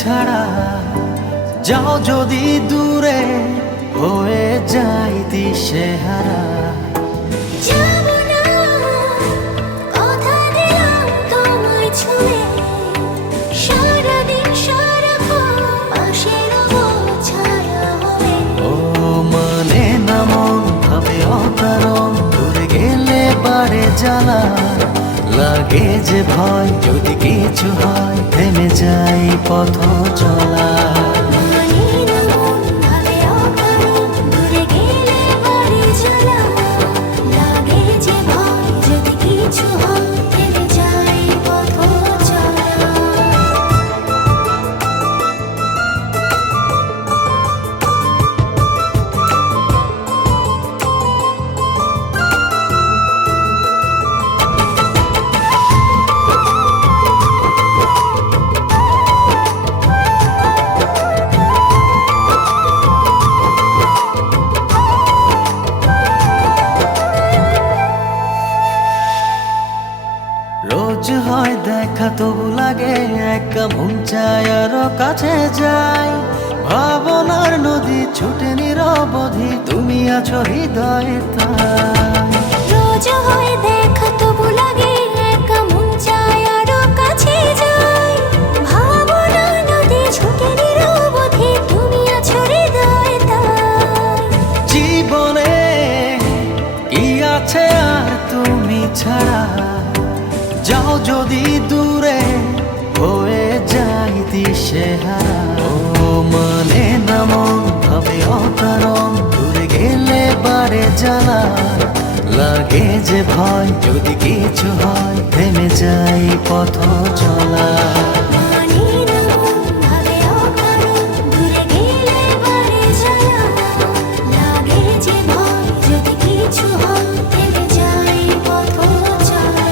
ছাড়া যাও যদি দূরে হয়ে যাই দিশেহারা। যাবো না, কথা দিলাম তোমায় ছুঁয়ে, সারাদিন সারাক্ষণ পাশে রবো ছায়া হয়ে। ও মানে না মন ভাবে অকারণ, দূরে গেলে বাড়ে জ্বালা, লাগে যে ভয় যদি কিছু হয় থেমে যাই পথ চলা। মানে না মন ভাবে অকারণ, দূরে গেলে বাড়ে জ্বালা, লাগে যে ভয় যদি কিছু হয় থেমে যাই পথ চলা। রোজ হয় দেখা তবু লাগে একা, মন চায় আরো কাছে যাই, ভাবনার নদী ছুটে নিরবধি, তুমি আছো হৃদয়ে তাই। রোজ হয় দেখা তবু লাগে একা, মন চায় আরো কাছে যাই, ভাবনা নদী ছুটে নিরবধি, তুমি আছো হৃদয়ে তাই। জীবনে কি আছে আর তুমি ছাড়া, যাও যদি দূরে হয়ে যাই দিশেহারা। ও মানে না মন ভাবে অকারণ, দূরে গেলে বাড়ে জ্বালা, লাগে যে ভয় যদি কিছু হয় থেমে যাই পথ চলা। মানে না মন ভাবে অকারণ, দূরে গেলে বাড়ে জ্বালা, লাগে যে ভয় যদি কিছু হয় থেমে যাই পথ চলা।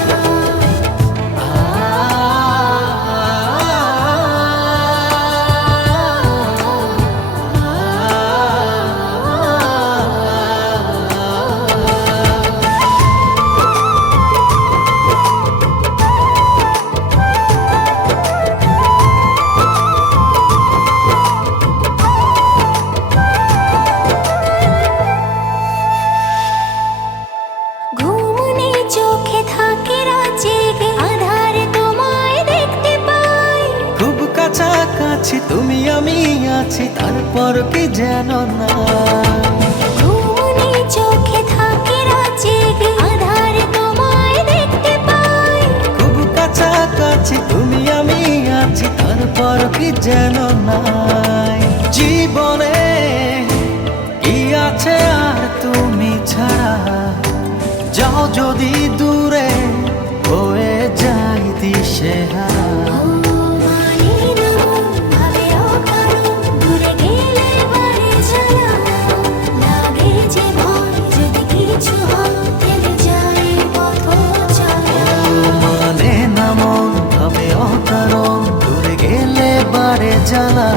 ঘুম নেই চোখে থাকে রাত জেগে, আঁধারে তোমায় দেখতে পাই। খুব কাছাকাছি তুমি আমি আছি, তারপর কি যেন না। ঘুম নেই চোখে থাকে রাত জেগে, আঁধারে তোমায় দেখতে পাই। খুব কাছাকাছি তুমি আমি আছি, তারপর কি যেন নাই। জীবনে কি আছে আর তুমি ছাড়া, যাও যদি দূরে হয়ে যাই দিশেহারা। ও মানে না মন ভাবে অকারণ, দূরে গেলে বাড়ে জ্বালা, লাগে যে ভয় যদি কিছু হয় থেমে যাই পথ চলা। মানে না মন ভাবে অকারণ, দূরে গেলে বাড়ে জ্বালা,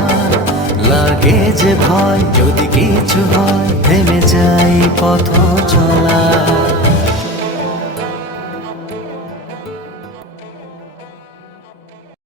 লাগে যে ভয় যদি কিছু হয় থেমে যাই পথ চলা।